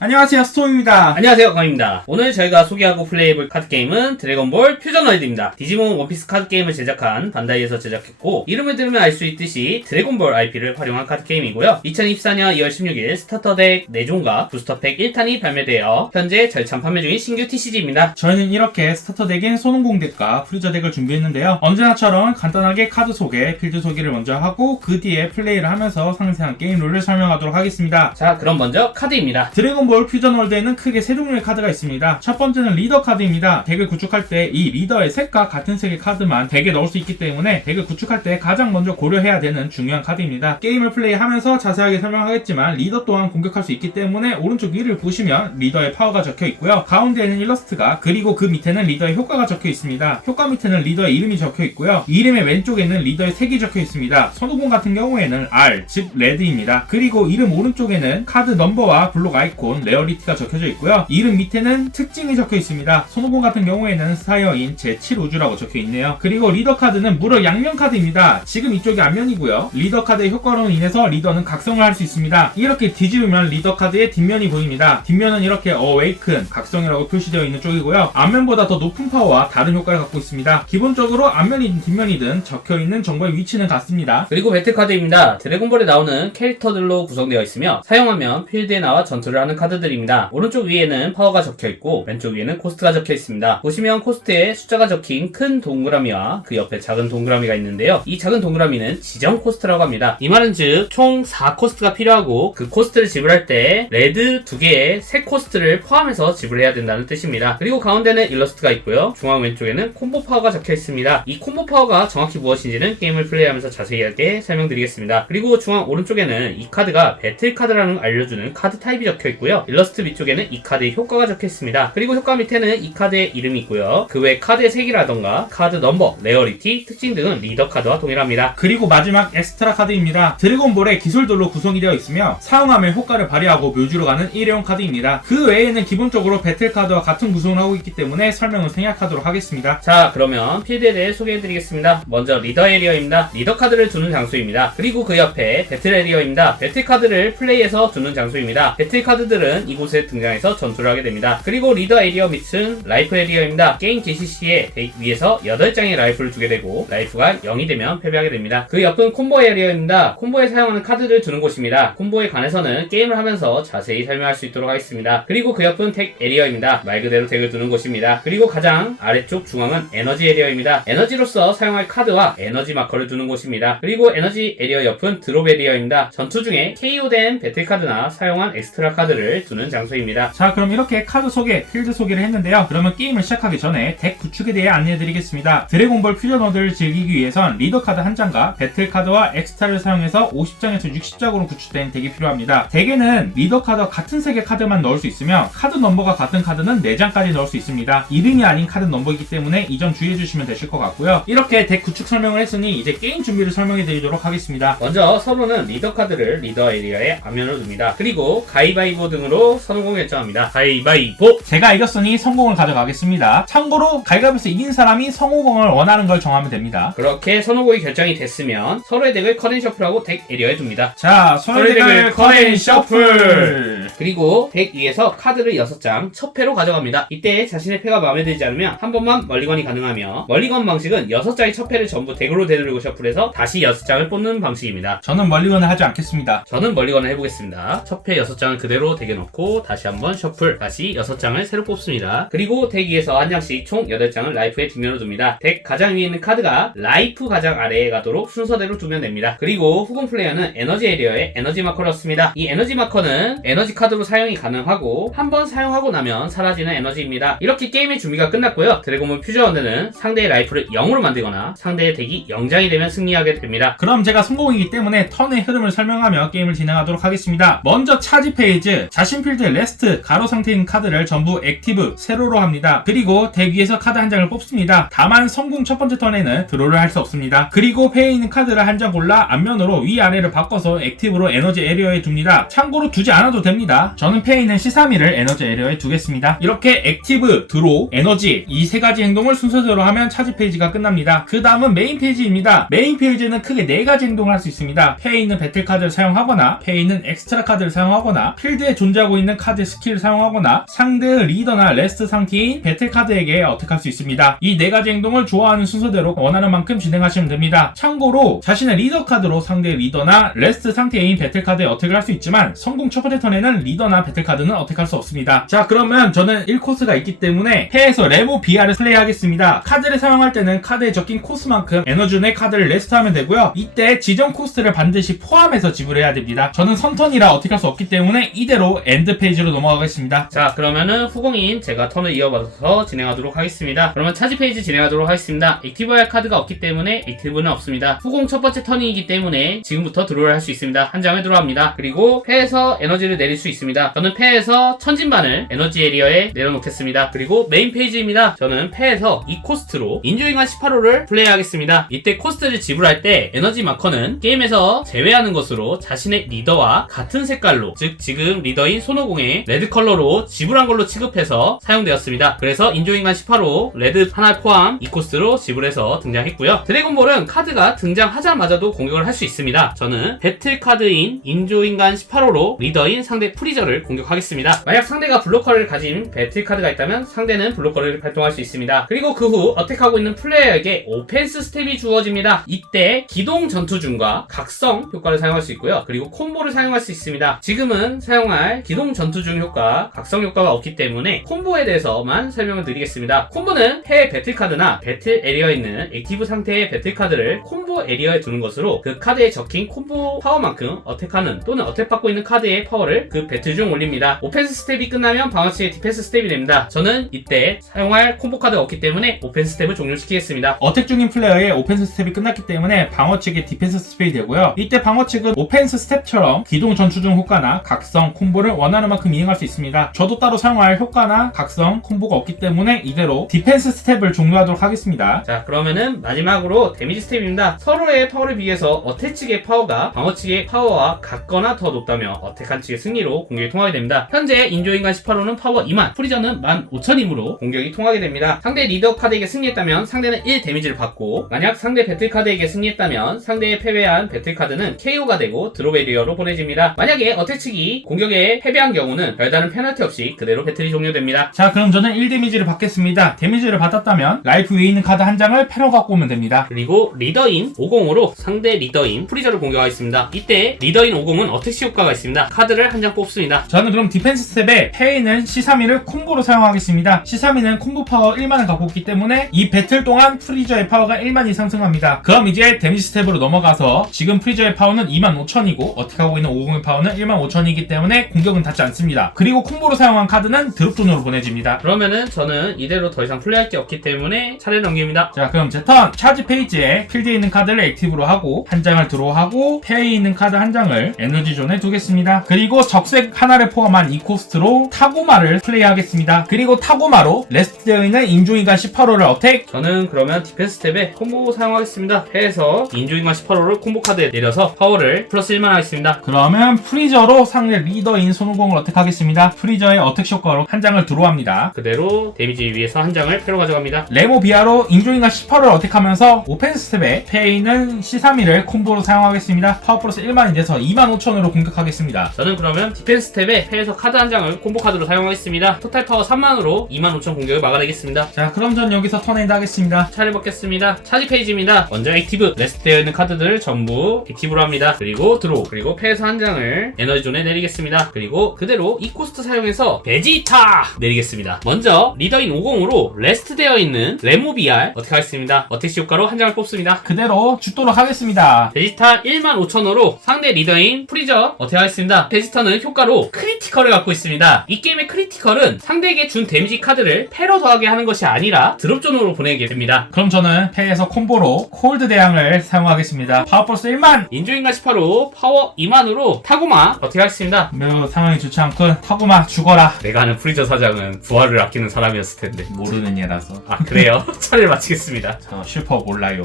안녕하세요, 스톰입니다. 안녕하세요, 광입니다. 오늘 저희가 소개하고 플레이해볼 카드게임은 드래곤볼 퓨전월드입니다. 디지몬 원피스 카드게임을 제작한 반다이에서 제작했고, 이름을 들으면 알 수 있듯이 드래곤볼 IP를 활용한 카드게임이고요. 2024년 2월 16일 스타터덱 4종과 부스터팩 1탄이 발매되어 현재 절찬 판매 중인 신규 TCG입니다. 저희는 이렇게 스타터덱인 손오공 덱과 프리저 덱을 준비했는데요. 언제나처럼 간단하게 카드 소개, 필드 소개를 먼저 하고 그 뒤에 플레이를 하면서 상세한 게임 룰을 설명하도록 하겠습니다. 자, 그럼 먼저 카드입니다. 드래곤볼 퓨전월드에는 크게 세 종류의 카드가 있습니다. 첫 번째는 리더 카드입니다. 덱을 구축할 때 이 리더의 색과 같은 색의 카드만 덱에 넣을 수 있기 때문에 덱을 구축할 때 가장 먼저 고려해야 되는 중요한 카드입니다. 게임을 플레이하면서 자세하게 설명하겠지만 리더 또한 공격할 수 있기 때문에 오른쪽 위를 보시면 리더의 파워가 적혀 있고요. 가운데에는 일러스트가, 그리고 그 밑에는 리더의 효과가 적혀 있습니다. 효과 밑에는 리더의 이름이 적혀 있고요. 이름의 왼쪽에는 리더의 색이 적혀 있습니다. 손오공 같은 경우에는 R, 즉 레드입니다. 그리고 이름 오른쪽에는 카드 넘버와 블록 아이콘, 레어리티가 적혀져 있고요. 이름 밑에는 특징이 적혀 있습니다. 손오공 같은 경우에는 스타이어인 제7우주라고 적혀 있네요. 그리고 리더 카드는 무려 양면 카드입니다. 지금 이쪽이 앞면이고요. 리더 카드의 효과로 인해서 리더는 각성을 할 수 있습니다. 이렇게 뒤집으면 리더 카드의 뒷면이 보입니다. 뒷면은 이렇게 어웨이큰, 각성이라고 표시되어 있는 쪽이고요. 앞면보다 더 높은 파워와 다른 효과를 갖고 있습니다. 기본적으로 앞면이든 뒷면이든 적혀있는 정보의 위치는 같습니다. 그리고 배틀카드입니다. 드래곤볼에 나오는 캐릭터들로 구성되어 있으며 사용하면 필드에 나와 전투를 하는 카드들입니다. 오른쪽 위에는 파워가 적혀있고 왼쪽 위에는 코스트가 적혀있습니다. 보시면 코스트에 숫자가 적힌 큰 동그라미와 그 옆에 작은 동그라미가 있는데요. 이 작은 동그라미는 지정 코스트라고 합니다. 이 말은 즉 총 4코스트가 필요하고 그 코스트를 지불할 때 레드 2개의 새 코스트를 포함해서 지불해야 된다는 뜻입니다. 그리고 가운데는 일러스트가 있고요. 중앙 왼쪽에는 콤보 파워가 적혀있습니다. 이 콤보 파워가 정확히 무엇인지는 게임을 플레이하면서 자세하게 설명드리겠습니다. 그리고 중앙 오른쪽에는 이 카드가 배틀 카드라는 걸 알려주는 카드 타입이 적혀있고요. 일러스트 위쪽에는 이 카드의 효과가 적혀있습니다. 그리고 효과 밑에는 이 카드의 이름이 있고요. 그 외 카드의 색이라던가 카드 넘버, 레어리티, 특징 등은 리더 카드와 동일합니다. 그리고 마지막 엑스트라 카드입니다. 드래곤볼의 기술들로 구성이 되어 있으며 사용하면 효과를 발휘하고 묘지로 가는 일회용 카드입니다. 그 외에는 기본적으로 배틀 카드와 같은 구성을 하고 있기 때문에 설명을 생략하도록 하겠습니다. 자, 그러면 필드에 대해 소개해드리겠습니다. 먼저 리더 에리어입니다. 리더 카드를 두는 장소입니다. 그리고 그 옆에 배틀 에리어입니다. 배틀 카드를 플레이해서 두는 장소입니다. 배틀 카드들은 이곳에 등장해서 전투를 하게 됩니다. 그리고 리더 에리어 밑은 라이프 에리어입니다. 게임 개시 시에 위에서 8장의 라이프를 두게 되고 라이프가 0이 되면 패배하게 됩니다. 그 옆은 콤보 에리어입니다. 콤보에 사용하는 카드를 두는 곳입니다. 콤보에 관해서는 게임을 하면서 자세히 설명할 수 있도록 하겠습니다. 그리고 그 옆은 덱 에리어입니다. 말 그대로 덱을 두는 곳입니다. 그리고 가장 아래쪽 중앙은 에너지 에리어입니다. 에너지로서 사용할 카드와 에너지 마커를 두는 곳입니다. 그리고 에너지 에리어 옆은 드롭 에리어입니다. 전투 중에 KO된 배틀 카드나 사용한 엑스트라 카드를 두는 장소입니다. 자, 그럼 이렇게 카드 소개, 필드 소개를 했는데요. 그러면 게임을 시작하기 전에 덱 구축에 대해 안내해드리겠습니다. 드래곤볼 퓨전월드를 즐기기 위해선 리더 카드 한 장과 배틀 카드와 엑스트라를 사용해서 50장에서 60장으로 구축된 덱이 필요합니다. 덱에는 리더 카드와 같은 색의 카드만 넣을 수 있으며 카드 넘버가 같은 카드는 4장까지 넣을 수 있습니다. 이름이 아닌 카드 넘버이기 때문에 이 점 주의해주시면 되실 것 같고요. 이렇게 덱 구축 설명을 했으니 이제 게임 준비를 설명해드리도록 하겠습니다. 먼저 서로는 리더 카드를 리더 에리어의 앞면으로 둡니다. 그리고 가위바위보 등으로 선공 결정합니다. 가위바위보! 제가 이겼으니 성공을 가져가겠습니다. 참고로 가위바위보에서 이긴 사람이 성호공을 원하는 걸 정하면 됩니다. 그렇게 선호공이 결정이 됐으면 서로의 덱을 컷앤 셔플하고 덱 에리어에 둡니다. 자, 서로의 덱을 컷앤 셔플! 그리고 덱 위에서 카드를 6장 첫 패로 가져갑니다. 이때 자신의 패가 마음에 들지 않으면 한 번만 멀리건이 가능하며 멀리건 방식은 6장의 첫 패를 전부 덱으로 되돌리고 셔플해서 다시 6장을 뽑는 방식입니다. 저는 멀리건을 하지 않겠습니다. 저는 멀리건을 해보겠습니다. 첫 패 6장을 그대로 덱에 넣고 다시 한번 셔플, 다시 6장을 새로 뽑습니다. 그리고 덱 위에서 한 장씩 총 8장을 라이프의 뒷면으로 둡니다. 덱 가장 위에 있는 카드가 라이프 가장 아래에 가도록 순서대로 두면 됩니다. 그리고 후공 플레이어는 에너지 에리어에 에너지 마커를 넣습니다. 이 에너지 마커는 에너지 카드로 사용이 가능하고 한번 사용하고 나면 사라지는 에너지입니다. 이렇게 게임의 준비가 끝났고요. 드래곤볼 퓨전월드는 상대의 라이프를 0으로 만들거나 상대의 덱이 0장이 되면 승리하게 됩니다. 그럼 제가 성공이기 때문에 턴의 흐름을 설명하며 게임을 진행하도록 하겠습니다. 먼저 차지 페이지, 자신 필드의 레스트, 가로 상태인 카드를 전부 액티브, 세로로 합니다. 그리고 덱 위에서 카드 한 장을 뽑습니다. 다만 성공 첫 번째 턴에는 드로를 할 수 없습니다. 그리고 패에 있는 카드를 한 장 골라 앞면으로 위아래를 바꿔서 액티브로 에너지 에리어에 둡니다. 참고로 두지 않아도 됩니다. 저는 패에 있는 C3위를 에너지 에리어에 두겠습니다. 이렇게 액티브, 드로, 에너지 이 세 가지 행동을 순서대로 하면 차지 페이지가 끝납니다. 그 다음은 메인 페이지입니다. 메인 페이지는 크게 4가지 행동을 할 수 있습니다. 패에 있는 배틀 카드를 사용하거나 패에 있는 엑스트라 카드를 사용하거나 필드에 존재 존재하고 있는 카드의 스킬을 사용하거나 상대의 리더나 레스트 상태인 배틀 카드에게 어택할 수 있습니다. 이 4가지 행동을 좋아하는 순서대로 원하는 만큼 진행하시면 됩니다. 참고로 자신의 리더 카드로 상대의 리더나 레스트 상태인 배틀 카드에 어택을 할 수 있지만 성공 첫 번째 턴에는 리더나 배틀 카드는 어택할 수 없습니다. 자, 그러면 저는 1코스가 있기 때문에 패에서 레모 BR을 플레이하겠습니다. 카드를 사용할 때는 카드에 적힌 코스만큼 에너존의 카드를 레스트하면 되고요. 이때 지정 코스트를 반드시 포함해서 지불해야 됩니다. 저는 선턴이라 어택할 수 없기 때문에 이대로 엔드 페이지로 넘어가겠습니다. 자, 그러면은 후공인 제가 턴을 이어받아서 진행하도록 하겠습니다. 그러면 차지 페이지 진행하도록 하겠습니다. 액티브할 카드가 없기 때문에 액티브는 없습니다. 후공 첫 번째 턴이기 때문에 지금부터 드로우를 할 수 있습니다. 한 장을 드로우합니다. 그리고 패에서 에너지를 내릴 수 있습니다. 저는 패에서 천진반을 에너지 에리어에 내려놓겠습니다. 그리고 메인 페이지입니다. 저는 패에서 이 코스트로 인조잉한 18호를 플레이하겠습니다. 이때 코스트를 지불할 때 에너지 마커는 게임에서 제외하는 것으로 자신의 리더와 같은 색깔로, 즉 지금 리더인 손오공의 레드 컬러로 지불한 걸로 취급해서 사용되었습니다. 그래서 인조잉한 18호 레드 하나 포함 이 코스트로 지불해서 등장했고요. 드래곤볼은 카드가 등장하자마자도 공격을 할 수 있습니다. 저는 배틀 카드인 인조인간 18호로 리더인 상대 프리저를 공격하겠습니다. 만약 상대가 블로커를 가진 배틀 카드가 있다면 상대는 블로커를 발동할 수 있습니다. 그리고 그 후 어택하고 있는 플레이어에게 오펜스 스텝이 주어집니다. 이때 기동 전투 중과 각성 효과를 사용할 수 있고요. 그리고 콤보를 사용할 수 있습니다. 지금은 사용할 기동 전투 중 효과, 각성 효과가 없기 때문에 콤보에 대해서만 설명을 드리겠습니다. 콤보는 패의 배틀 카드나 배틀 에리어에 있는 액티브 상태의 배틀 카드를 콤보 에리어에 두는 것으로 그 카드에 적힌 콤보 파워만큼 어택하는 또는 어택받고 있는 카드의 파워를 그 배틀 중 올립니다. 오펜스 스텝이 끝나면 방어치의 디펜스 스텝이 됩니다. 저는 이때 사용할 콤보 카드가 없기 때문에 오펜스 스텝을 종료시키겠습니다. 어택 중인 플레이어의 오펜스 스텝이 끝났기 때문에 방어 측의 디펜스 스텝이 되고요. 이때 방어 측은 오펜스 스텝처럼 기동 전투 중 효과나 각성, 콤보를 원하는 만큼 이행할 수 있습니다. 저도 따로 사용할 효과나 각성, 콤보가 없기 때문에 이대로 디펜스 스텝을 종료하도록 하겠습니다. 자, 그러면은 마지막으로 데미지 스텝입니다. 서로의 파워를 비해서 어택 측의 파워가 방어 측의 파워와 같거나 더 높다며 어택한 측의 승리로 공격이 통하게 됩니다. 현재 인조인간 18호는 파워 2만, 프리저는 15,000이므로 공격이 통하게 됩니다. 상대 리더 카드에게 승리했다면 상대는 1 데미지를 받고, 만약 상대 배틀 카드에게 승리했다면 상대의 패배한 배틀 카드는 KO가 되고 드롭 에리어로 보내집니다. 만약에 어택 측이 공격에 패배한 경우는 별다른 페널티 없이 그대로 배틀이 종료됩니다. 자, 그럼 저는 1 데미지를 받겠습니다. 데미지를 받았다면 라이프 위에 있는 카드 한 장을 패로 갖고 오면 됩니다. 그리고 리더인 50으로 상대 리더인 프리저를 공격하겠습니다. 이때 리더인 50은 어택시 효과가 있습니다. 카드를 한 장 뽑습니다. 저는 그럼 디펜스 스텝에 패에는 C3위를 콤보로 사용하겠습니다. C3위는 콤보 파워 1만을 갖고 있기 때문에 이 배틀 동안 프리저의 파워가 1만이 상승합니다. 그럼 이제 데미지 스텝으로 넘어가서 지금 프리저의 파워는 25,000이고 어택하고 있는 50의 파워는 15,000이기 때문에 공격은 닿지 않습니다. 그리고 콤보로 사용한 카드는 드롭존으로 보내집니다. 그러면은 저는 이대로 더 이상 플레이할 게 없기 때문에 차례를 넘깁니다. 자, 그럼 제 턴 차지 페이지에 필드에 있는 카드를 액티브로 하고 한 장을 드로우하고 패에 있는 카드 한 장을 에너지 존에 두겠습니다. 그리고 적색 하나를 포함한 이 코스트로 타고마를 플레이하겠습니다. 그리고 타고마로 레스트되어 있는 인조인간 18호를 어택. 저는 그러면 디펜스 탭에 콤보 사용하겠습니다. 패에서 인조인간 18호를 콤보 카드에 내려서 파워를 플러스 1만 하겠습니다. 그러면 프리저로 상대 리더인 손오공을 어택하겠습니다. 프리저의 어택 효과로 한 장을 드로우합니다. 그대로 데미지 위에서 한 장을 패로 가져갑니다. 레모 비아로 인조인간 18호를 어택하면서 오펜스 스텝에 패에 있는 C3위를 콤보로 사용하겠습니다. 파워 플러스 1만이 돼서 25,000으로 공격하겠습니다. 저는 그러면 디펜스 탭에 패에서 카드 한 장을 콤보 카드로 사용하겠습니다. 토탈 파워 3만으로 25,000 공격을 막아내겠습니다. 자, 그럼 전 여기서 턴엔드 하겠습니다. 차례 받겠습니다. 차지 페이지입니다. 먼저 액티브, 레스트되어 있는 카드들 전부 액티브로 합니다. 그리고 드로우, 그리고 패에서 한 장을 에너지존에 내리겠습니다. 그리고 그대로 이 코스트 사용해서 베지타 내리겠습니다. 먼저 리더인 50으로 레스트되어 있는 레모비알 어택하겠습니다. 어택시 효과로 한 장을 뽑습니다. 그대로 죽도록 하겠습니다. 베지타 15,000으로 상대 리더인 프리저 어택하겠습니다. 베지터는 효과로 크리티컬을 갖고 있습니다. 이 게임의 크리티컬은 상대에게 준 데미지 카드를 패로 더하게 하는 것이 아니라 드롭존으로 보내게 됩니다. 그럼 저는 패에서 콤보로 콜드 대항을 사용하겠습니다. 파워 플러스 1만! 인조인간 18호 파워 2만으로 타고마 어택하겠습니다. 매우 상황이 좋지 않군. 타고마 죽어라. 내가 아는 프리저 사장은 부활을 아끼는 사람이었을 텐데. 모르는 얘라서. 아, 그래요? 차례를 마치겠습니다. 저 슈퍼 몰라요.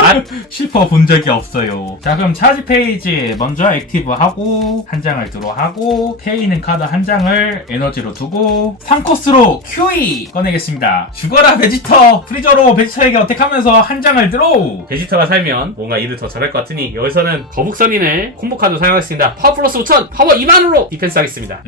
아, 슈퍼 본 적이 없어요. 자, 그럼 차지 페이지 먼저 액티브 하고 한 장을 드로우하고 패에 있는 카드 한 장을 에너지로 두고 3코스로 QE 꺼내겠습니다. 죽어라 베지터! 프리저로 베지터에게 어택하면서 한 장을 드로우! 베지터가 살면 뭔가 일을 더 잘할 것 같으니 여기서는 거북선인을 콤보 카드 사용하겠습니다. 파워 플러스 5,000, 파워 2만으로 디펜스 하겠습니다.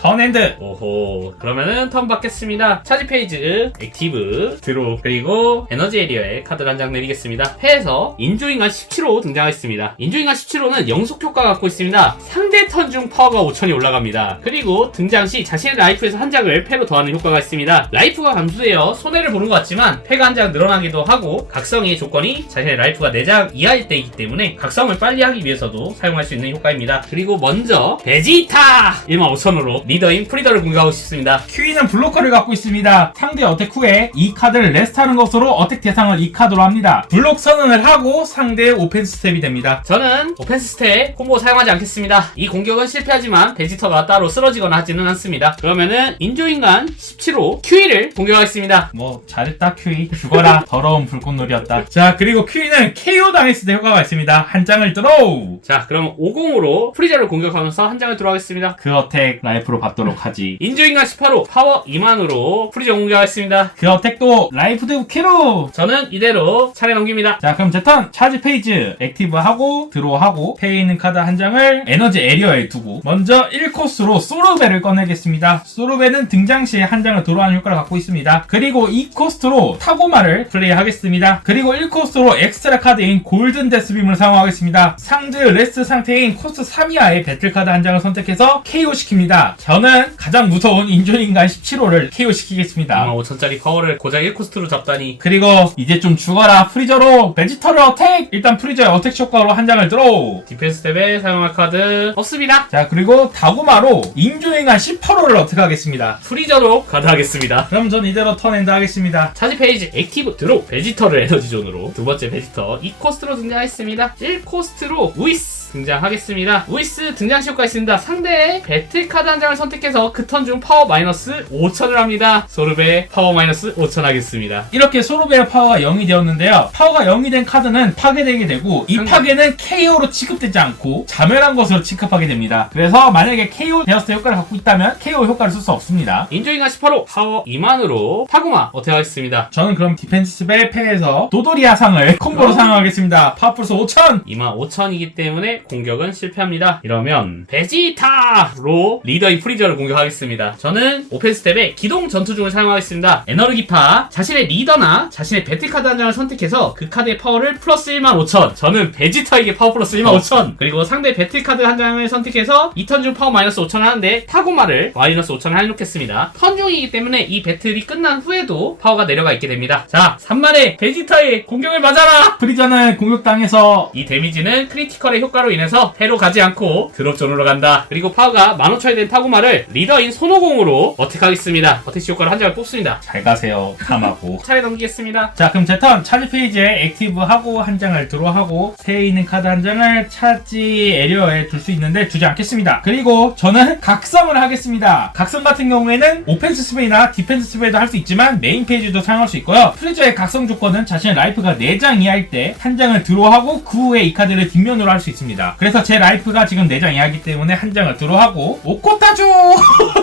턴엔드. 오호, 그러면은 턴 받겠습니다. 차지 페이지, 액티브, 드로, 그리고 에너지 에리어에 카드 한 장 내리겠습니다. 패에서 인조인간 17호 등장하겠습니다. 인조인간 17호는 영속 효과가 갖고 있습니다. 상대 턴 중 파워가 5000이 올라갑니다. 그리고 등장 시 자신의 라이프에서 한 장을 패로 더하는 효과가 있습니다. 라이프가 감소되어 손해를 보는 것 같지만 패가 한 장 늘어나기도 하고, 각성의 조건이 자신의 라이프가 4장 이하일 때이기 때문에 각성을 빨리 하기 위해서도 사용할 수 있는 효과입니다. 그리고 먼저 베지타 15,000으로 리더인 프리더를 공격하고 싶습니다. 큐이는 블로커를 갖고 있습니다. 상대 어택 후에 이 카드를 레스트하는 것으로 어택 대상을 이 카드로 합니다. 블록 선언을 하고 상대의 오펜스 스텝이 됩니다. 저는 오펜스 스텝 콤보 사용하지 않겠습니다. 이 공격은 실패하지만 베지터가 따로 쓰러지거나 하지는 않습니다. 그러면은 인조인간 17호 큐이를 공격하겠습니다. 뭐 잘했다 큐이. 죽어라. 더러운 불꽃놀이였다. 자, 그리고 큐이는 KO 당했을 때 효과가 있습니다. 한 장을 드로우. 자, 그럼 50으로 프리저를 공격하면서 한 장을 들어가겠습니다. 그 어택 라이프로 받도록 하지. 인조인간 18호 파워 2만으로 프리저 공격하겠습니다. 그 어택도 라이프 대부 키로. 저는 이대로 차례 넘깁니다. 자, 그럼 제 턴 차지 페이지 액티브하고 드로우하고 패에 있는 카드 한 장을 에너지 에리어에 두고 먼저 1코스로 소르베를 꺼내겠습니다. 소르베는 등장 시에 한 장을 드로우하는 효과를 갖고 있습니다. 그리고 2코스로 타고마를 플레이하겠습니다. 그리고 1코스로 엑스트라 카드인 골든 데스빔을 사용하겠습니다. 상대 레스트 상태인 코스 3 이하의 배틀카드 한 장을 선택해서 KO 시킵니다. 저는 가장 무서운 인조인간 17호를 KO 시키겠습니다. 25,000짜리 파워를 고작 1코스트로 잡다니. 그리고 이제 좀 죽어라. 프리저로 베지터를 어택! 일단 프리저의 어택 효과로 한 장을 드로우. 디펜스 탭에 사용할 카드 없습니다. 자, 그리고 다구마로 인조인간 18호를 어택하겠습니다. 프리저로 가드하겠습니다. 그럼 전 이대로 턴엔드 하겠습니다. 차지 페이지 액티브 드로 베지터를 에너지존으로 두 번째 베지터 2코스트로 등장했습니다. 1코스트로 우이스 등장하겠습니다. 우이스 등장 시 효과 있습니다. 상대의 배틀 카드 한 장을 선택해서 그 턴 중 파워 마이너스 5,000을 합니다. 소르베 파워 마이너스 5,000 하겠습니다. 이렇게 소르베의 파워가 0이 되었는데요. 파워가 0이 된 카드는 파괴되게 되고 이 파괴는 KO로 취급되지 않고 자멸한 것으로 취급하게 됩니다. 그래서 만약에 KO 되었을 때 효과를 갖고 있다면 KO 효과를 쓸 수 없습니다. 인조인간 18호 파워 2만으로 타구마 어택하겠습니다. 저는 그럼 디펜시브의 패에서 도도리아상을 콤보로 사용하겠습니다. 파워플러스 5,000! 25,000이기 때문에 공격은 실패합니다. 이러면 베지타로 리더인 프리저를 공격하겠습니다. 저는 오펜스 탭에 기동 전투중을 사용하겠습니다. 에너르기파 자신의 리더나 자신의 배틀카드 한 장을 선택해서 그 카드의 파워를 플러스 15,000. 저는 베지터에게 파워 플러스 15,000. 그리고 상대 배틀카드 한 장을 선택해서 2턴 중 파워 마이너스 5,000 하는데 타고마를 마이너스 5,000 해놓겠습니다. 턴 중이기 때문에 이 배틀이 끝난 후에도 파워가 내려가 있게 됩니다. 자, 3만의 베지터의 공격을 맞아라! 프리저는 공격당해서 이 데미지는 크리티컬의 효과로 인해서 패로 가지 않고 드롭존으로 간다. 그리고 파워가 15,000이 된 타구마를 리더인 손오공으로 어택하겠습니다. 어택 효과를 한 장을 뽑습니다. 잘 가세요. 탐하고. 차례 넘기겠습니다. 자, 그럼 제 턴 차지 페이지에 액티브하고 한 장을 드로우하고 패에 있는 카드 한 장을 차지 에리어에 둘 수 있는데 두지 않겠습니다. 그리고 저는 각성을 하겠습니다. 각성 같은 경우에는 오펜스 스페이나 디펜스 스페이도 할 수 있지만 메인 페이지도 사용할 수 있고요. 프리저의 각성 조건은 자신의 라이프가 4장 이하일 때 한 장을 드로우하고 그 후에 이 카드를 뒷면으로 할 수 있습니다. 그래서 제 라이프가 지금 4장 이하이기 때문에 한 장을 드로우하고 오코타죠!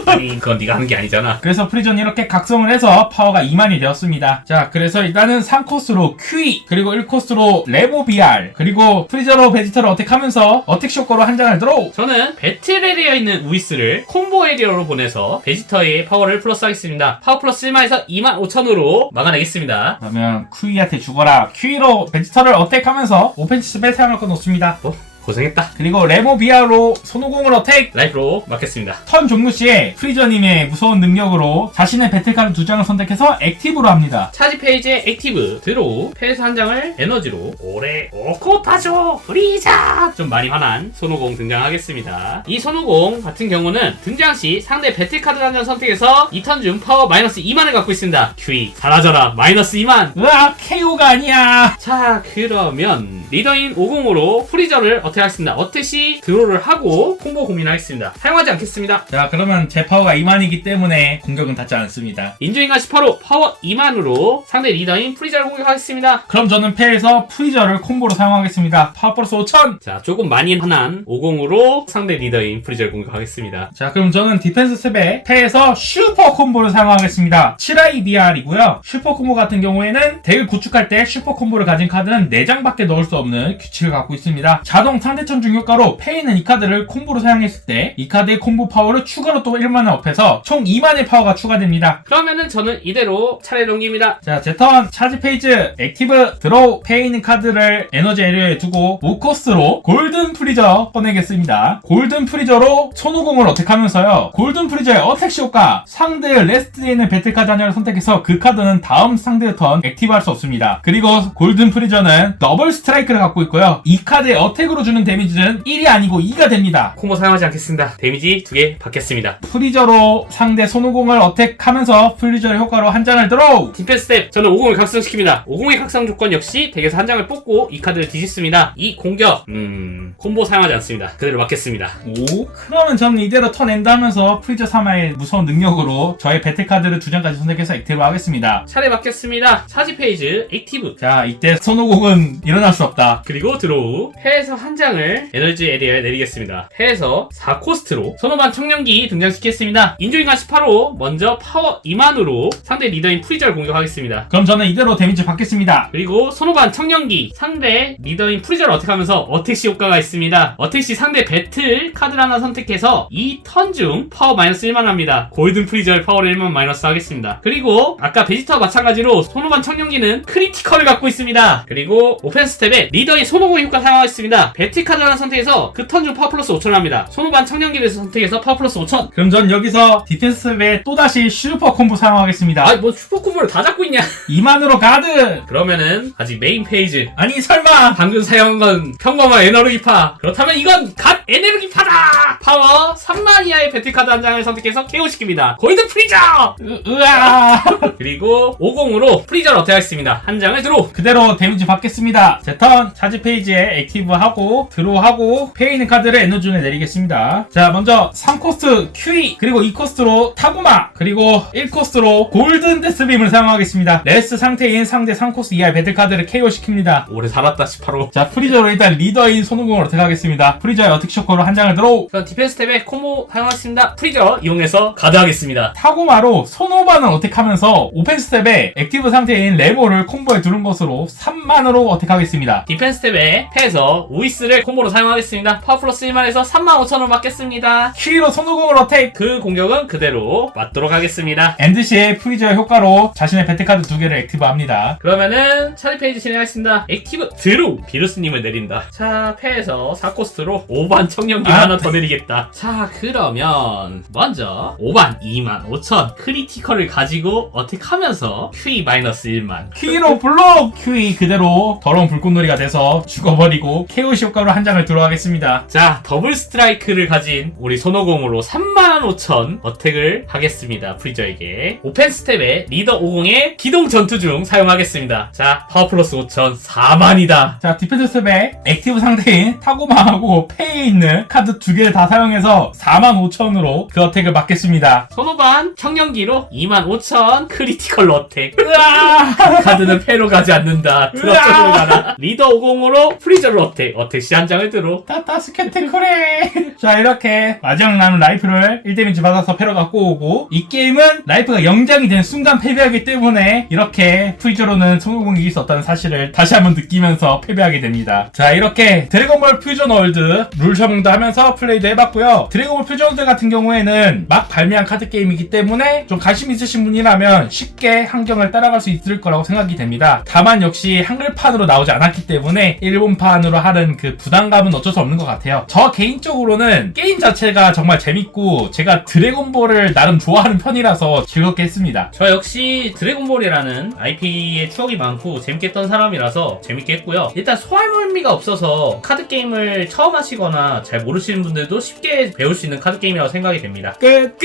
아니, 그건 네가 하는 게 아니잖아. 그래서 프리전이 이렇게 각성을 해서 파워가 2만이 되었습니다. 자, 그래서 일단은 3코스로 큐이, 그리고 1코스로 레보비알, 그리고 프리저로 베지터를 어택하면서 어택 쇼커로 한 장을 드로우! 저는 배틀 에리어에 있는 우이스를 콤보 에리어로 보내서 베지터의 파워를 플러스 하겠습니다. 파워 플러스 1만에서 25,000으로 막아내겠습니다. 그러면 큐이한테 죽어라. 큐이로 베지터를 어택하면서 오펜스 스펠 사용할 건 없습니다. 고생했다. 그리고 레모비아로 손오공을 어택! 라이프로 막겠습니다. 턴 종료 시에 프리저님의 무서운 능력으로 자신의 배틀카드 2장을 선택해서 액티브로 합니다. 차지 페이지에 액티브 드로우 패스 한 장을 에너지로 오래 오코타죠 프리자 좀 많이 화난 손오공 등장하겠습니다. 이 손오공 같은 경우는 등장 시 상대 배틀카드 한 장 선택해서 2턴 중 파워 마이너스 2만을 갖고 있습니다. 큐이 사라져라 마이너스 2만. 으악, KO가 아니야. 자, 그러면 리더인 50으로 프리저를 어택하겠습니다. 어택시 드로우를 하고 콤보 고민하겠습니다. 사용하지 않겠습니다. 자, 그러면 제 파워가 2만이기 때문에 공격은 닿지 않습니다. 인조인간 18호 파워 2만으로 상대 리더인 프리저를 공격하겠습니다. 그럼 저는 패에서 프리저를 콤보로 사용하겠습니다. 파워 플러스 5,000! 자, 조금 많이 화난 50으로 상대 리더인 프리저를 공격하겠습니다. 자, 그럼 저는 디펜스 스텝에 패에서 슈퍼 콤보를 사용하겠습니다. 7IBR이고요. 슈퍼 콤보 같은 경우에는 덱을 구축할 때 슈퍼 콤보를 가진 카드는 4장밖에 넣을 수 없는 규칙을 갖고 있습니다. 자동 상대천 중 효과로 페이는 이 카드를 콤보로 사용했을 때 이 카드의 콤보 파워를 추가로 또 1만을 업해서 총 2만의 파워가 추가됩니다. 그러면은 저는 이대로 차례를 옮깁니다. 자, 제 턴 차지 페이지 액티브 드로우. 페이는 카드를 에너지 에리어에 두고 무코스트로 골든 프리저 꺼내겠습니다. 골든 프리저로 손오공을 어택하면서요, 골든 프리저의 어택시 효과, 상대의 레스트에 있는 배틀카드 하나를 선택해서 그 카드는 다음 상대의 턴 액티브할 수 없습니다. 그리고 골든 프리저는 더블 스트라이크를 갖고 있고요, 이 카드의 어택으로 주는 데미지는 1이 아니고 2가 됩니다. 콤보 사용하지 않겠습니다. 데미지 2개 받겠습니다. 프리저로 상대 손오공을 어택하면서 프리저의 효과로 한 장을 드로우. 디펜스 스텝, 저는 50을 각성시킵니다. 50의 각성 조건 역시 덱에서 한 장을 뽑고 이 카드를 뒤집습니다. 이 공격 콤보 사용하지 않습니다. 그대로 맞겠습니다. 오, 그러면 저는 이대로 턴 엔드 하면서 프리저 3마의 무서운 능력으로 저의 배틀카드를 2장까지 선택해서 액티브 하겠습니다. 차례 받겠습니다. 차지 페이지 액티브. 자, 이때 손오공은 일어날 수 없다. 그리고 드로우. 패에서 한 장을 에너지 에리어에 내리겠습니다. 패에서 4코스트로 손오반 청년기 등장시키겠습니다. 인조인간 18호 먼저 파워 2만으로 상대 리더인 프리저를 공격하겠습니다. 그럼 저는 이대로 데미지 받겠습니다. 그리고 손오반 청년기 상대 리더인 프리저를 어택하면서 어택시 효과가 있습니다. 어택시 상대 배틀 카드를 하나 선택해서 이 턴 중 파워 마이너스 1만 합니다. 골든 프리저의 파워를 1만 마이너스 하겠습니다. 그리고 아까 베지터와 마찬가지로 손오반 청년기는 크리티컬을 갖고 있습니다. 그리고 오펜스 스텝에 리더인 손오공 효과 사용하겠습니다. 배틀 카드 하나 선택해서 그 턴 중 파워 플러스 5,000을 합니다. 손오반 청년기를 선택해서 파워 플러스 5,000. 그럼 전 여기서 디펜스에 또다시 슈퍼 콤보 사용하겠습니다. 아니 뭐 슈퍼 콤보를 다 잡고 있냐. 2만으로 가드. 그러면은 아직 메인 페이지. 아니 설마. 방금 사용한 건 평범한 에너지파. 그렇다면 이건 갓 에너지파다! 파워 3만 이하의 배틀카드 한 장을 선택해서 KO시킵니다. 골든 프리저! 으아. 그리고 50으로 프리저를 어택하겠습니다. 한 장을 드로우. 그대로 데미지 받겠습니다. 제 턴 차지 페이지에 액티브하고 드로우하고 페이는 카드를 에너존에 내리겠습니다. 자, 먼저 3코스트 QE, 그리고 2코스트로 타구마, 그리고 1코스트로 골든 데스빔을 사용하겠습니다. 레스 상태인 상대 3코스 이하의 배틀카드를 KO시킵니다. 오래 살았다 18호. 자, 프리저로 일단 리더인 손오공을 어택하겠습니다. 프리저의 어택 쇼커로 한 장을 드로우. 그럼 디펜스 탭에 콤보 사용하겠습니다. 프리저 이용해서 가드하겠습니다. 타고마로 손오반을 어택하면서 오펜스 탭에 액티브 상태인 레모를 콤보에 두른 것으로 3만으로 어택하겠습니다. 디펜스 탭에 패에서 우이스를 콤보로 사용하겠습니다. 파워 플러스 1만에서 35,000원 맞겠습니다. 키로 손오공을 어택. 그 공격은 그대로 맞도록 하겠습니다. 엔드 시에 프리저의 효과로 자신의 배틀카드 2개를 액티브합니다. 그러면은 차례 페이지 진행하겠습니다. 액티브 드로우. 비루스님을 내린다. 자, 패에서 4코스트로 5반 청년기 하나 더 내리겠다. 자, 그러면 먼저 5반 25,000 크리티컬을 가지고 어택하면서 QE-1만 키로 블록. QE 그대로 더러운 불꽃놀이가 돼서 죽어버리고 KOC 효과로 한 장을 들어가겠습니다. 자, 더블 스트라이크를 가진 우리 손오공으로 35,000 어택을 하겠습니다. 프리저에게 오펜스 탭에 리더 50의 기동 전투 중 사용하겠습니다. 자, 파워 플러스 5,000 4만이다. 자, 디펜스 탭에 액티브 상태인 타고마하고 페이에 있는 카드 2개를 다 사용해서 45,000으로 그 어택을 맞겠습니다. 손오반 청년기로 25,000 크리티컬 어택. 으아! 카드는 패로 가지 않는다. 드랍쪽으로 가라. 리더 50으로 프리저를 어택 시 한 장을 들어. 타타스케테쿠레. 자, 이렇게 마지막 남은 라이프를 1데미지 받아서 패러 갖고 오고, 이 게임은 라이프가 0장이 된 순간 패배하기 때문에 이렇게 프리저로는 손오공 이길 수 없다는 사실을 다시 한번 느끼면서 패배하게 됩니다. 자, 이렇게 드래곤볼 퓨전 월드 룰 적응도 하면서 플레이도 해봤고요. 드래곤볼 퓨전 월드 같은 경우에는 막 발매한 카드 게임이기 때문에 좀 관심 있으신 분이라면 쉽게 환경을 따라갈 수 있을 거라고 생각이 됩니다. 다만 역시 한글판으로 나오지 않았기 때문에 일본판으로 하는 그 부담감은 어쩔 수 없는 것 같아요. 저 개인적으로는 게임 자체가 정말 재밌고 제가 드래곤볼을 나름 좋아하는 편이라서 즐겁게 했습니다. 저 역시 드래곤볼이라는 IP에 추억이 많고 재밌게 했던 사람이라서 재밌게 했고요. 일단 소할머미가 없어서 카드 게임을 처음 하시거나 잘 모르시는 분들도 쉽게 배울 수 있는 카드 게임이라고 생각이 됩니다. 끝!